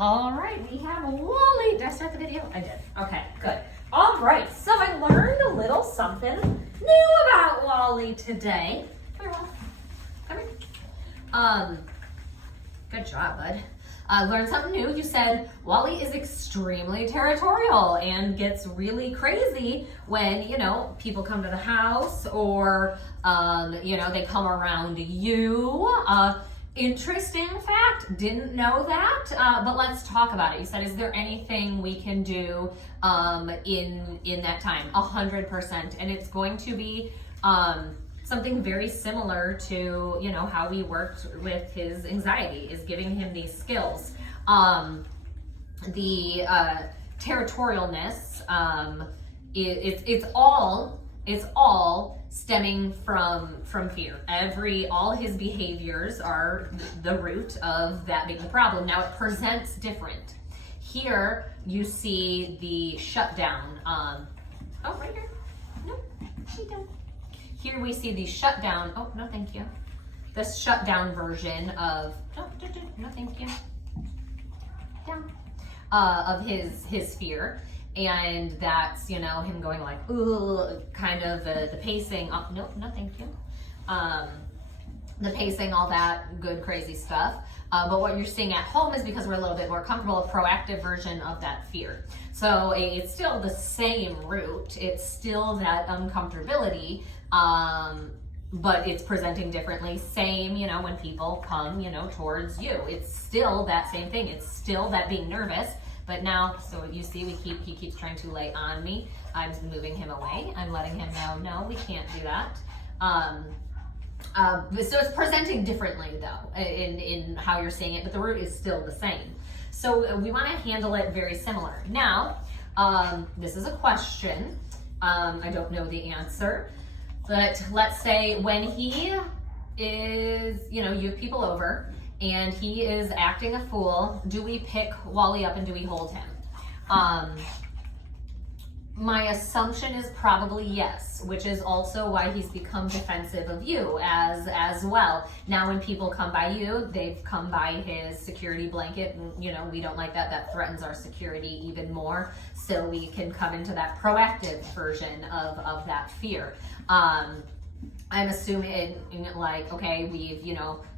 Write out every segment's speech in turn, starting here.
All right, we have Wally. Did I start the video? I did. Okay, good. All right, so I learned a little something new about Wally today. Come here, Wally. Come here. Good job, bud. Learned something new. You said Wally is extremely territorial and gets really crazy when, people come to the house or, they come around you. Interesting fact, didn't know that, but let's talk about it. You said, is there anything we can do in that time? 100%, and it's going to be something very similar to, how we worked with his anxiety, is giving him these skills. The territorialness, it's all stemming from fear. All his behaviors are the root of that being the problem. Now it presents different. Here you see the shutdown. Right here. No, she don't. Here we see the shutdown. Oh, no, thank you. The shutdown version of, no, thank you. Down. Of his fear. And that's, him going like, ooh, kind of the pacing. Oh, no, thank you. The pacing, all that good, crazy stuff. But what you're seeing at home is, because we're a little bit more comfortable, a proactive version of that fear. So it's still the same root. It's still that uncomfortability, but it's presenting differently. Same, when people come, towards you. It's still that same thing. It's still that being nervous. But now, so you see, he keeps trying to lay on me. I'm moving him away. I'm letting him know, no, we can't do that. So it's presenting differently, though, in how you're seeing it, but the root is still the same. So we want to handle it very similar. Now, this is a question. I don't know the answer, but let's say when he is, you have people over, and he is acting a fool, do we pick Wally up and do we hold him? My assumption is probably yes, which is also why he's become defensive of you as well. Now when people come by you, they've come by his security blanket, and we don't like that. That threatens our security even more. So we can come into that proactive version of that fear. I'm assuming like, okay, we've,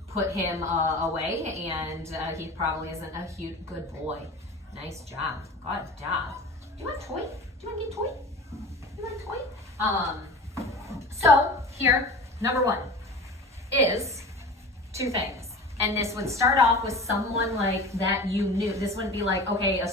put him away, and he probably isn't a huge good boy. Nice job. Good job. Do you want a toy? Do you want to get a toy? You want a toy? So here, number one is two things. And this would start off with someone like that you knew. This wouldn't be like, okay, not a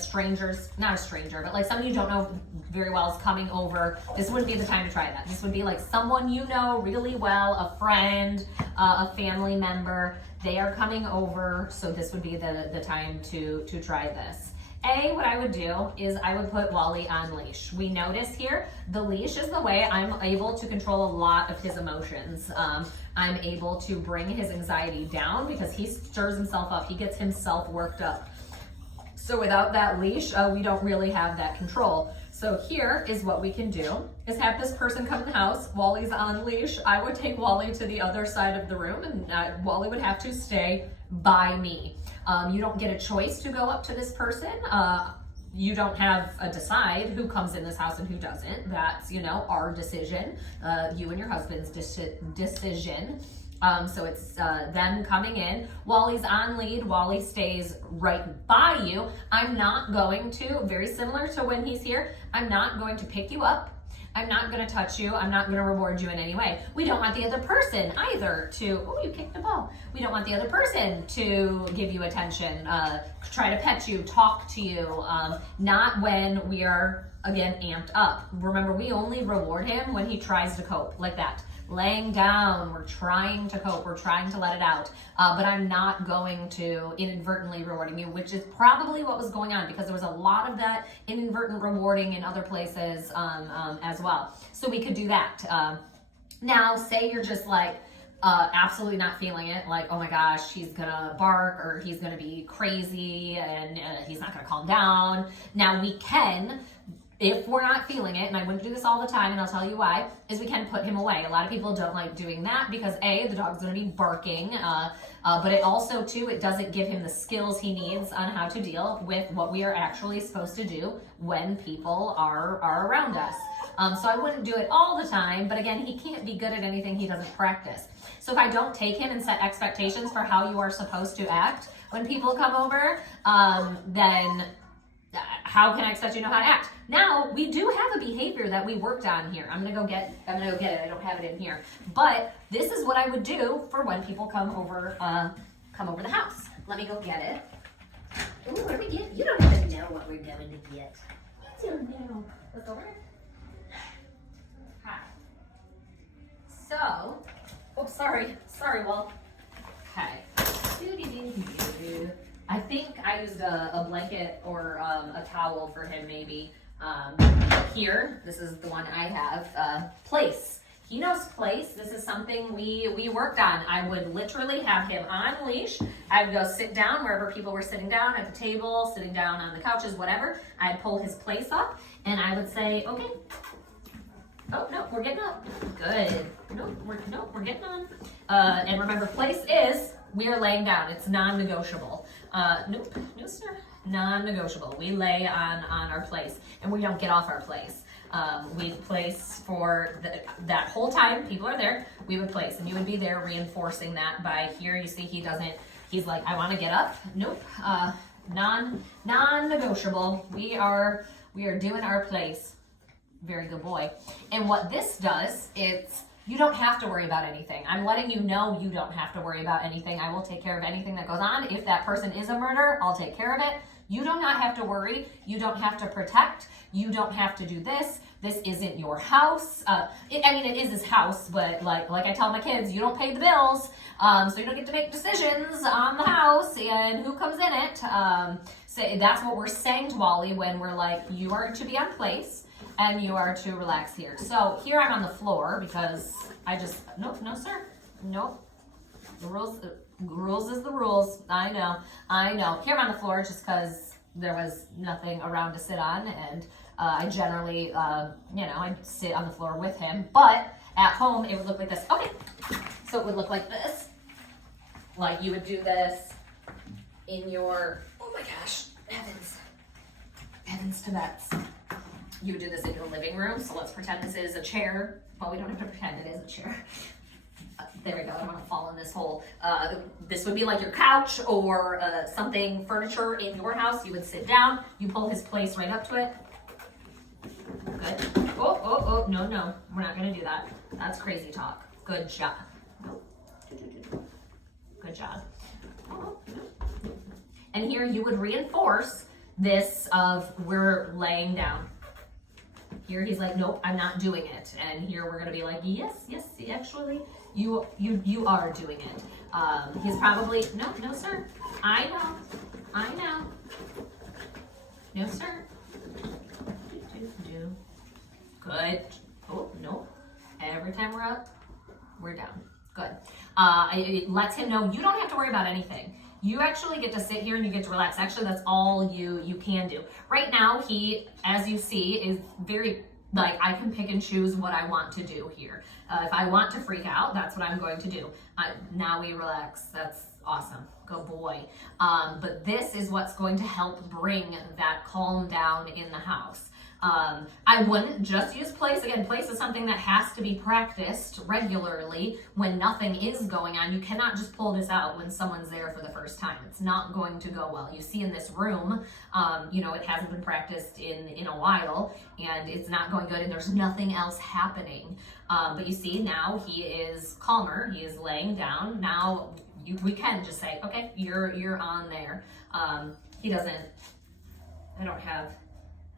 stranger, but like someone you don't know very well is coming over. This wouldn't be the time to try that. This would be like someone you know really well, a friend, a family member. They are coming over, so this would be the time to try this. What I would do is I would put Wally on leash. We notice here, the leash is the way I'm able to control a lot of his emotions. I'm able to bring his anxiety down because he stirs himself up. He gets himself worked up. So without that leash, we don't really have that control. So here is what we can do, is have this person come in the house. Wally's on leash. I would take Wally to the other side of the room, and Wally would have to stay by me. You don't get a choice to go up to this person. You don't have a decide who comes in this house and who doesn't. That's, our decision, you and your husband's decision. So it's them coming in. Wally's on lead. Wally stays right by you. I'm not going to, very similar to when he's here, I'm not going to pick you up. I'm not going to touch you. I'm not going to reward you in any way. We don't want the other person either to, oh, you kicked the ball. We don't want the other person to give you attention, try to pet you, talk to you, not when we are, again, amped up. Remember, we only reward him when he tries to cope, like that. Laying down, we're trying to cope, we're trying to let it out, but I'm not going to inadvertently rewarding you, which is probably what was going on, because there was a lot of that inadvertent rewarding in other places as well. So we could do that. Now, say you're just like absolutely not feeling it, like, oh my gosh, he's gonna bark or he's gonna be crazy and he's not gonna calm down. Now we can if we're not feeling it, and I wouldn't do this all the time, and I'll tell you why, is we can put him away. A lot of people don't like doing that because A, the dog's gonna be barking, but it also too, it doesn't give him the skills he needs on how to deal with what we are actually supposed to do when people are around us. So I wouldn't do it all the time, but again, he can't be good at anything he doesn't practice. So if I don't take him and set expectations for how you are supposed to act when people come over, then how can I expect you to know how to act? Now, we do have a behavior that we worked on here. I'm gonna go get it. I don't have it in here. But this is what I would do for when people come over the house. Let me go get it. Ooh, what are we getting? You don't even know what we're going to get. You don't know. Look over. Hi. So, sorry, Walt. Okay. I think I used a blanket or a towel for him maybe. Here, this is the one I have, place. He knows place. This is something we worked on. I would literally have him on leash. I would go sit down wherever people were sitting down, at the table, sitting down on the couches, whatever. I'd pull his place up and I would say, okay. Oh, no, we're getting up. Good. No, we're getting on. And remember, place is, we are laying down. It's non-negotiable. Nope, no sir, non-negotiable. We lay on our place and we don't get off our place. We place for that whole time people are there, we would place, and you would be there reinforcing that by here. You see he's like, I want to get up. Nope, non-negotiable. We are doing our place. Very good boy. And what this does, you don't have to worry about anything. I'm letting you know you don't have to worry about anything. I will take care of anything that goes on. If that person is a murderer, I'll take care of it. You do not have to worry. You don't have to protect. You don't have to do this. This isn't your house. It is his house, but like I tell my kids, you don't pay the bills, so you don't get to make decisions on the house and who comes in it. So that's what we're saying to Wally when we're like, you are to be on place. And you are to relax here. So here I'm on the floor because no sir, nope. The rules is the rules. I know. Here I'm on the floor just because there was nothing around to sit on, and I generally, I'd sit on the floor with him. But at home, it would look like this. Okay, so it would look like this. Like you would do this in your, oh my gosh, heavens to bets. You would do this in your living room. So let's pretend this is a chair. Well, we don't have to pretend it is a chair. There we go. I don't want to fall in this hole. This would be like your couch or something, furniture in your house. You would sit down. You pull his place right up to it. Good. Oh, no. We're not going to do that. That's crazy talk. Good job. Good job. And here you would reinforce this of we're laying down. Here he's like, nope, I'm not doing it. And here we're gonna be like, yes, actually, you are doing it. He's probably, no, sir. I know. No, sir. Good. Oh, no. Every time we're up, we're down. Good. It lets him know you don't have to worry about anything. You actually get to sit here and you get to relax. Actually, that's all you can do. Right now, he, as you see, is very, like, I can pick and choose what I want to do here. If I want to freak out, that's what I'm going to do. Now we relax. That's awesome. Good boy. But this is what's going to help bring that calm down in the house. I wouldn't just use place. Again, place is something that has to be practiced regularly when nothing is going on. You cannot just pull this out when someone's there for the first time. It's not going to go well. You see in this room, it hasn't been practiced in a while, and it's not going good, and there's nothing else happening. But you see now he is calmer. He is laying down. Now we can just say, okay, you're on there. He doesn't, I don't have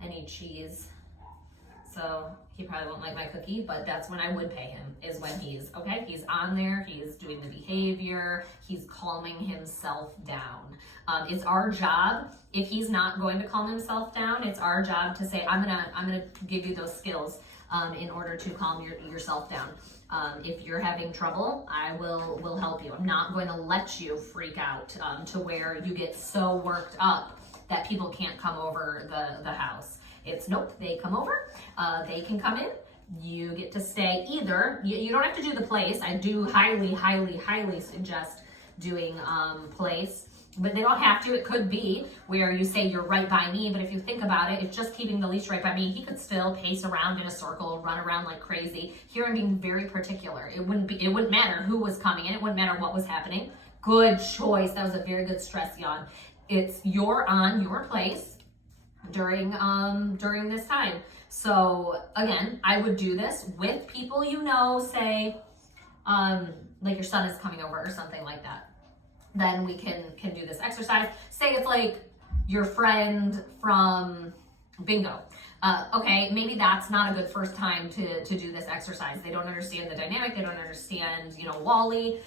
any cheese, so he probably won't like my cookie, but that's when I would pay him, is when he's on there, he's doing the behavior, he's calming himself down. It's our job, if he's not going to calm himself down, it's our job to say, I'm gonna give you those skills in order to calm yourself down. If you're having trouble, I will help you. I'm not going to let you freak out to where you get so worked up that people can't come over the house. It's nope, they come over, they can come in. You get to stay either, you don't have to do the place. I do highly suggest doing place, but they don't have to. It could be where you say you're right by me, but if you think about it, it's just keeping the leash right by me. He could still pace around in a circle, run around like crazy. Here I'm being very particular. It wouldn't matter who was coming in. It wouldn't matter what was happening. Good choice. That was a very good stress yawn. You're on your place during this time. So again, I would do this with people you know, say like your son is coming over or something like that. Then we can do this exercise. Say it's like your friend from bingo. Okay, maybe that's not a good first time to do this exercise. They don't understand the dynamic. They don't understand, Wally.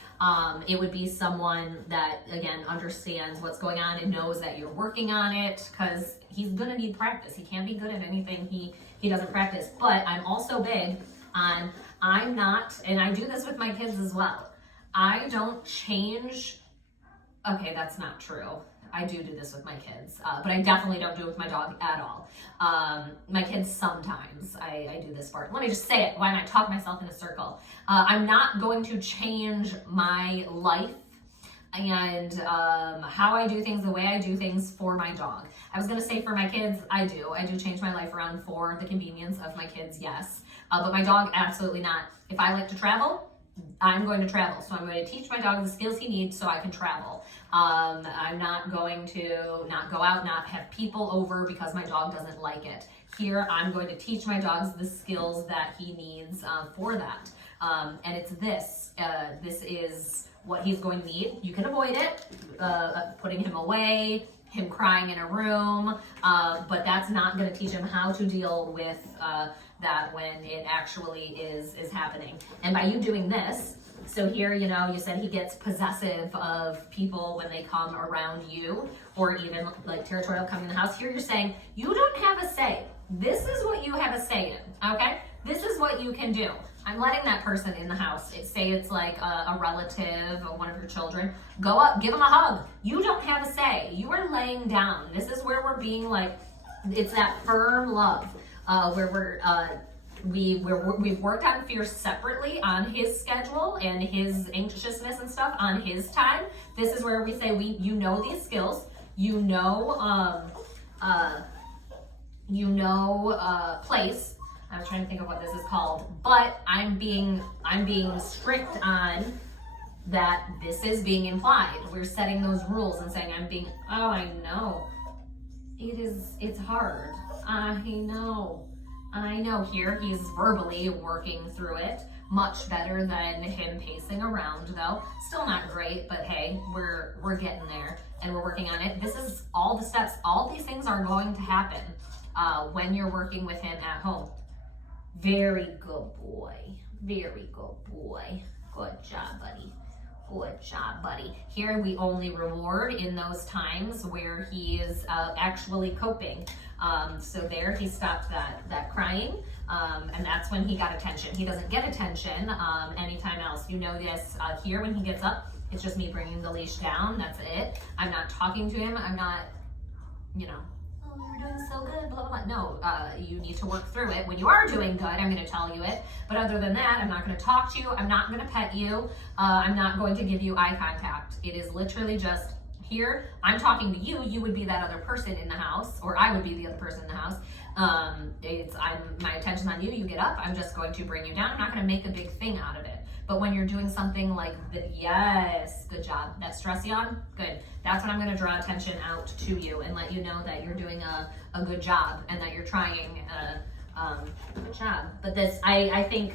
It would be someone that, again, understands what's going on and knows that you're working on it, because he's gonna need practice. He can't be good at anything he doesn't practice. But I'm also big on, I'm not, and I do this with my kids as well. I don't change. Okay, that's not true. I do this with my kids, but I definitely don't do it with my dog at all. My kids sometimes, I do this part. Let me just say it. Why not talk myself in a circle? I'm not going to change my life and how I do things, the way I do things for my dog. I was gonna say for my kids, I do change my life around for the convenience of my kids, yes. But my dog, absolutely not. If I like to travel, I'm going to travel. So I'm going to teach my dog the skills he needs so I can travel. I'm not going to not go out, not have people over because my dog doesn't like it. Here, I'm going to teach my dogs the skills that he needs for that. And it's this. This is what he's going to need. You can avoid it, putting him away, him crying in a room, but that's not going to teach him how to deal with that when it actually is happening. And by you doing this, so here, you said he gets possessive of people when they come around you, or even like territorial coming in the house. Here you're saying, you don't have a say. This is what you have a say in, okay? This is what you can do. I'm letting that person in the house. Say it's like a relative or one of your children. Go up, give them a hug. You don't have a say. You are laying down. This is where we're being like, it's that firm love where we've worked on fear separately on his schedule and his anxiousness and stuff on his time. This is where we say you know these skills. Place. I was trying to think of what this is called, but I'm being strict on that. This is being implied. We're setting those rules and saying I know. It's hard. I know. Here he's verbally working through it much better than him pacing around, though. Still not great, but hey, we're getting there and we're working on it. This is all the steps. All these things are going to happen when you're working with him at home. Very good boy. Very good boy. Good job, buddy. Good job, buddy. Here we only reward in those times where he is actually coping. So there he stopped that crying, and that's when he got attention. He doesn't get attention anytime else. You know this here when he gets up, it's just me bringing the leash down. That's it. I'm not talking to him. I'm not, oh, you're doing so good, blah, blah, blah. No, you need to work through it. When you are doing good, I'm going to tell you it. But other than that, I'm not going to talk to you. I'm not going to pet you. I'm not going to give you eye contact. It is literally just here. I'm talking to you. You would be that other person in the house, or I would be the other person in the house. My attention's on you. You get up. I'm just going to bring you down. I'm not going to make a big thing out of it. But when you're doing something like yes, good job. That stress yawn, good. That's when I'm going to draw attention out to you and let you know that you're doing a good job and that you're trying a good job. But this, I think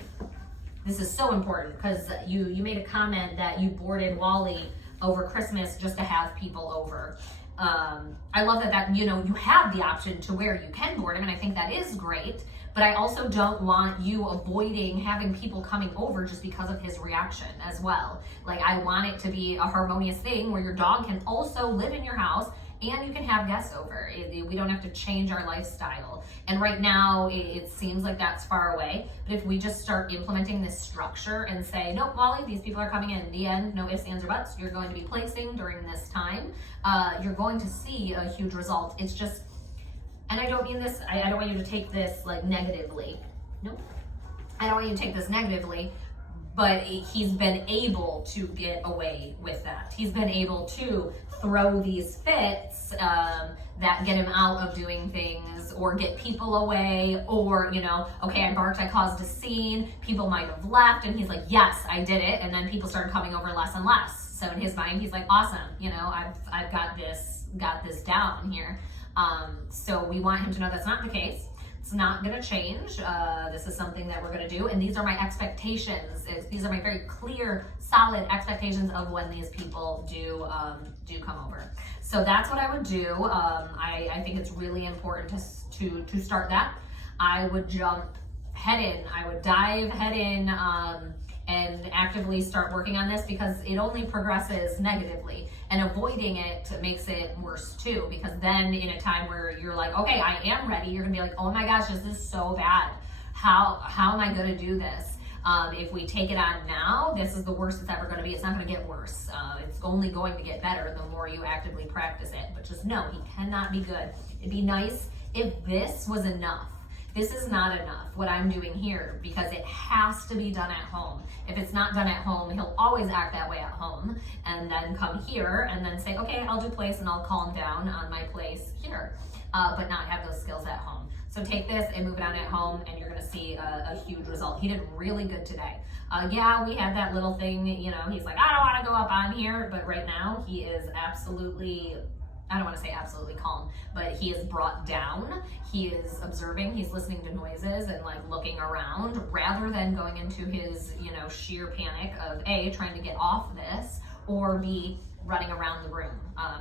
this is so important because you made a comment that you boarded Wally over Christmas just to have people over. I love that you have the option to where you can board him, and I think that is great. But I also don't want you avoiding having people coming over just because of his reaction as well. Like, I want it to be a harmonious thing where your dog can also live in your house and you can have guests over. We don't have to change our lifestyle. And right now, it seems like that's far away. But if we just start implementing this structure and say, nope, Wally, these people are coming in the end, no ifs, ands, or buts, you're going to be placing during this time, you're going to see a huge result. It's just, and I don't mean this, I don't want you to take this like negatively. Nope. I don't want you to take this negatively, but he's been able to get away with that. He's been able to throw these fits that get him out of doing things or get people away, or, you know, okay, I barked, I caused a scene, people might have left, and he's like, yes, I did it, and then people started coming over less and less. So in his mind, he's like, awesome, you know, I've got this down here. So we want him to know that's not the case. It's not going to change. This is something that we're going to do, and these are my expectations. These are my very clear, solid expectations of when these people do come over. So that's what I would do. I think it's really important to start that. I would jump head in. I would dive head in and actively start working on this, because it only progresses negatively, and avoiding it makes it worse too, because then in a time where you're like, okay, I am ready, you're gonna be like, oh my gosh, this is so bad. How am I gonna do this? If we take it on now, this is the worst it's ever gonna be. It's not gonna get worse. It's only going to get better the more you actively practice it. But just know, he cannot be good. It'd be nice if this was enough. This is not enough, what I'm doing here, because it has to be done at home. If it's not done at home, he'll always act that way at home, and then come here and then say, okay, I'll do place and I'll calm down on my place here, but not have those skills at home. So take this and move it on at home, and you're gonna see a huge result. He did really good today. Yeah, we had that little thing, you know, he's like, I don't wanna go up on here, but right now he is absolutely, I don't want to say absolutely calm, but he is brought down. He is observing, he's listening to noises and like looking around, rather than going into his, you know, sheer panic of A, trying to get off this, or B, running around the room,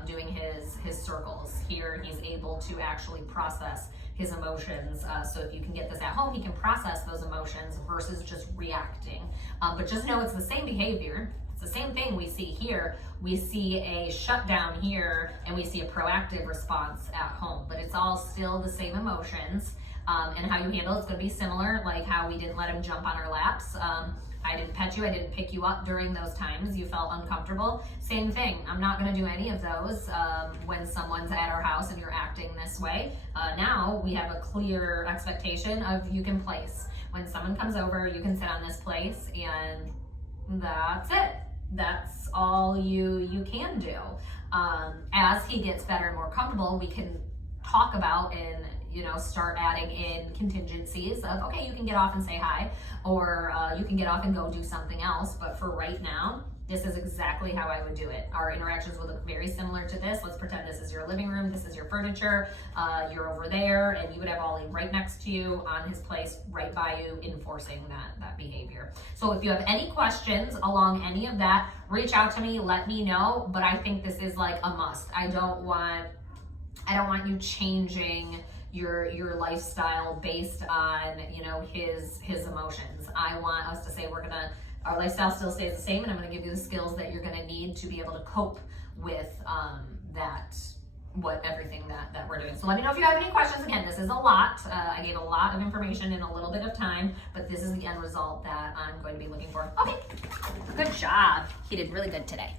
doing his circles. Here, he's able to actually process his emotions. So if you can get this at home, he can process those emotions versus just reacting. But just know it's the same behavior. It's the same thing we see here. We see a shutdown here, and we see a proactive response at home, but it's all still the same emotions. And how you handle it's going to be similar, like how we didn't let him jump on our laps. I didn't pet you, I didn't pick you up during those times you felt uncomfortable. Same thing, I'm not going to do any of those when someone's at our house and you're acting this way. Now we have a clear expectation of you can place. When someone comes over, you can sit on this place, and that's it. That's all you can do. As he gets better and more comfortable, we can talk about and, you know, start adding in contingencies of, okay, you can get off and say hi, or you can get off and go do something else. But for right now, this is exactly how I would do it. Our interactions would look very similar to this. Let's pretend this is your living room, this is your furniture, you're over there, and you would have Wally right next to you on his place, right by you, enforcing that behavior. So if you have any questions along any of that, reach out to me, let me know, but I think this is like a must. I don't want you changing your lifestyle based on, you know, his emotions. I want us to say our lifestyle still stays the same, and I'm going to give you the skills that you're going to need to be able to cope with everything that we're doing. So let me know if you have any questions. Again, this is a lot. I gave a lot of information in a little bit of time, but this is the end result that I'm going to be looking for. Okay, Good job. He did really good today.